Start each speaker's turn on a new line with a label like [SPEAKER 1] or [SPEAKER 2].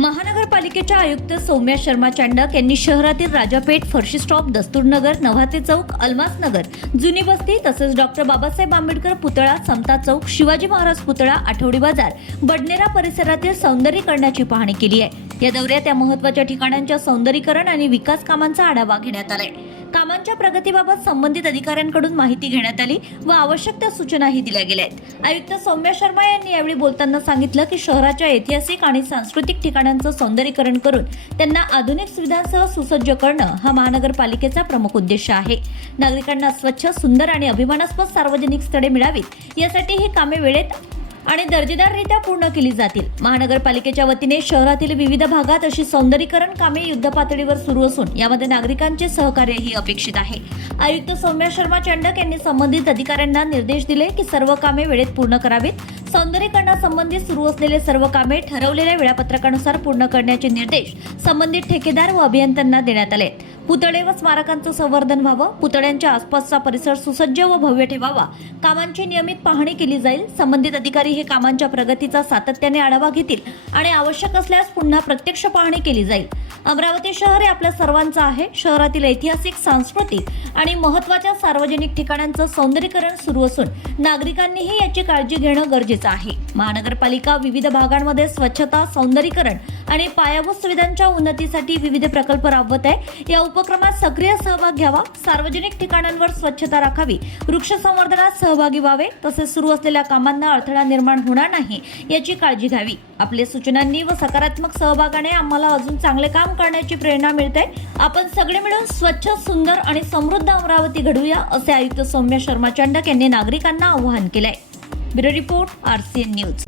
[SPEAKER 1] महानगरपालिकेच्या आयुक्त सौम्या शर्मा चांडक यांनी शहरातील राजापेठ फरशी स्टॉप दस्तूरनगर नव्हाते चौक अल्मासनगर जुनी बस्ती तसेच डॉक्टर बाबासाहेब आंबेडकर पुतळा समता चौक शिवाजी महाराज पुतळा आठवडी बाजार बडनेरा परिसरातील सौंदर्यीकरणाची पाहणी केली आहे. या दौऱ्यात या महत्त्वाच्या ठिकाणांच्या सौंदर्यीकरण आणि विकास कामांचा आढावा घेण्यात आलाय. कामांच्या प्रगतीबाबत संबंधित अधिकाऱ्यांकडून माहिती घेण्यात आली व आवश्यक त्या सूचनाही दिल्या गेल्या आहेत आयुक्त सौम्या शर्मा यांनी यावेळी बोलताना सांगितलं की शहराच्या ऐतिहासिक आणि सांस्कृतिक ठिकाणांचं सौंदर्यीकरण करून त्यांना आधुनिक सुविधांसह सुसज्ज करणं हा महानगरपालिकेचा प्रमुख उद्देश आहे. नागरिकांना स्वच्छ सुंदर आणि अभिमानास्पद सार्वजनिक स्थळे मिळावीत यासाठी ही कामे वेळेत आणि दर्जेदाररित्या पूर्ण केली जातील. महानगरपालिकेच्या वतीने शहरातील विविध भागात अशी सौंदर्यीकरण कामे युद्धपातळीवर सुरू असून यामध्ये नागरिकांचे सहकार्यही अपेक्षित आहे. आयुक्त सौम्या शर्मा चंडक यांनी संबंधित अधिकाऱ्यांना निर्देश दिले की सर्व कामे वेळेत पूर्ण करावीत. सौंदर्यीकरणासंबंधी सुरू असलेले सर्व कामे ठरवलेल्या वेळापत्रकानुसार पूर्ण करण्याचे निर्देश संबंधित ठेकेदार व अभियंत्यांना देण्यात आले. पुतळे व स्मारकांचं संवर्धन व्हावं पुतळ्यांच्या आसपासचा परिसर सुसज्ज व भव्य ठेवावा कामांची नियमित पाहणी केली जाईल. संबंधित अधिकारी हे कामांच्या प्रगतीचा सातत्याने आढावा घेतील आणि आवश्यक असल्यास पुन्हा प्रत्यक्ष पाहणी केली जाईल. अमरावती शहर हे आपल्या सर्वांचं आहे. शहरातील ऐतिहासिक सांस्कृतिक आणि महत्त्वाच्या सार्वजनिक ठिकाणांचं सौंदर्यीकरण सुरू असून नागरिकांनीही याची काळजी घेणं गरजेचं आहे. महानगरपालिका विविध भागांमध्ये स्वच्छता सौंदर्यीकरण आणि पायाभूत सुविधांच्या उन्नतीसाठी विविध प्रकल्प राबवत आहे. या उपक्रमात सक्रिय सहभाग घ्यावा सार्वजनिक ठिकाणांवर स्वच्छता राखावी वृक्ष संवर्धनात सहभागी व्हावे तसेच सुरू असलेल्या कामांना अडथळा निर्माण होणार नाही याची काळजी घ्यावी. आपल्या सूचनांनी व सकारात्मक सहभागाने आम्हाला अजून चांगले काम करण्याची प्रेरणा मिळते. आपण सगळे मिळून स्वच्छ सुंदर आणि समृद्ध अमरावती घडवूया असे आयुक्त सौम्य शर्मा चंडक यांनी नागरिकांना आवाहन केलंय. Bureau report RCN news.